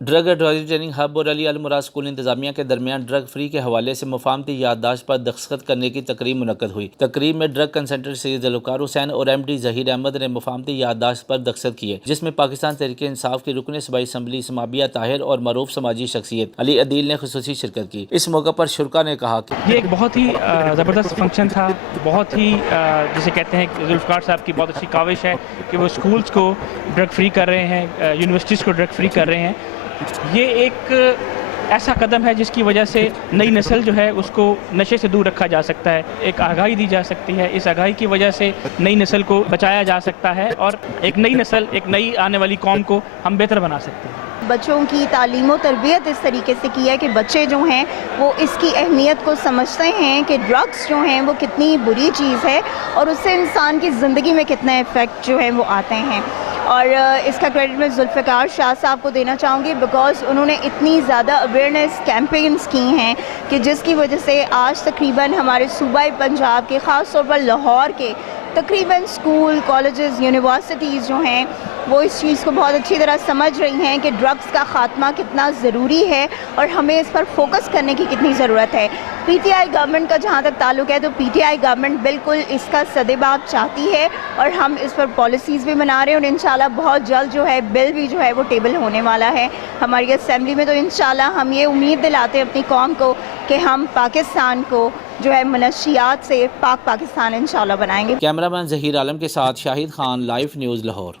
Drug advisory training hub اور علی المراد school انتظامیہ کے درمیان ڈرگ فری کے حوالے سے مفاہمتی یادداشت پر دستخط کرنے کی تقریب منعقد ہوئی۔ تقریب میں ڈرگ کنسلٹنٹ سید ذوالفقار حسین اور ایم ڈی ظہیر احمد نے مفاہمتی یادداشت پر دستخط کیے، جس میں پاکستان تحریک انصاف کی رکن صوبائی اسمبلی سمابیہ طاہر اور معروف سماجی شخصیت علی عدیل نے خصوصی شرکت کی۔ اس موقع پر شرکا نے کہا کہ یہ ایک بہت ہی زبردست فنکشن تھا، بہت ہی جسے کہتے ہیں ذوالفقار صاحب کی بہت اچھی کاوش ہے کہ وہ اسکولز کو ڈرگ فری کر رہے ہیں، یونیورسٹیز کو ڈرگ فری کر رہے ہیں۔ یہ ایک ایسا قدم ہے جس کی وجہ سے نئی نسل جو ہے اس کو نشے سے دور رکھا جا سکتا ہے، ایک آگاہی دی جا سکتی ہے، اس آگاہی کی وجہ سے نئی نسل کو بچایا جا سکتا ہے اور ایک نئی نسل، ایک نئی آنے والی قوم کو ہم بہتر بنا سکتے ہیں۔ بچوں کی تعلیم و تربیت اس طریقے سے کی ہے کہ بچے جو ہیں وہ اس کی اہمیت کو سمجھتے ہیں کہ ڈرگس جو ہیں وہ کتنی بری چیز ہے اور اس سے انسان کی زندگی میں کتنے ایفیکٹ جو ہیں وہ آتے ہیں۔ اور اس کا کریڈٹ میں ذوالفقار شاہ صاحب کو دینا چاہوں گی، بیکاز انہوں نے اتنی زیادہ اویئرنیس کیمپینز کی ہیں کہ جس کی وجہ سے آج تقریباً ہمارے صوبۂ پنجاب کے، خاص طور پر لاہور کے تقریباً اسکول، کالجز، یونیورسٹیز جو ہیں وہ اس چیز کو بہت اچھی طرح سمجھ رہی ہیں کہ ڈرگس کا خاتمہ کتنا ضروری ہے اور ہمیں اس پر فوکس کرنے کی کتنی ضرورت ہے۔ پی ٹی آئی گورنمنٹ کا جہاں تک تعلق ہے تو پی ٹی آئی گورنمنٹ بالکل اس کا سدباب چاہتی ہے اور ہم اس پر پالیسیز بھی بنا رہے ہیں اور انشاءاللہ بہت جلد جو ہے بل بھی جو ہے وہ ٹیبل ہونے والا ہے ہماری اسمبلی میں۔ تو انشاءاللہ ہم یہ امید دلاتے ہیں اپنی قوم کو کہ ہم پاکستان کو جو ہے منشیات سے پاک پاکستان انشاءاللہ بنائیں گے۔ کیمرہ مین ظہیر عالم کے ساتھ شاہد خان، لائیو نیوز لاہور۔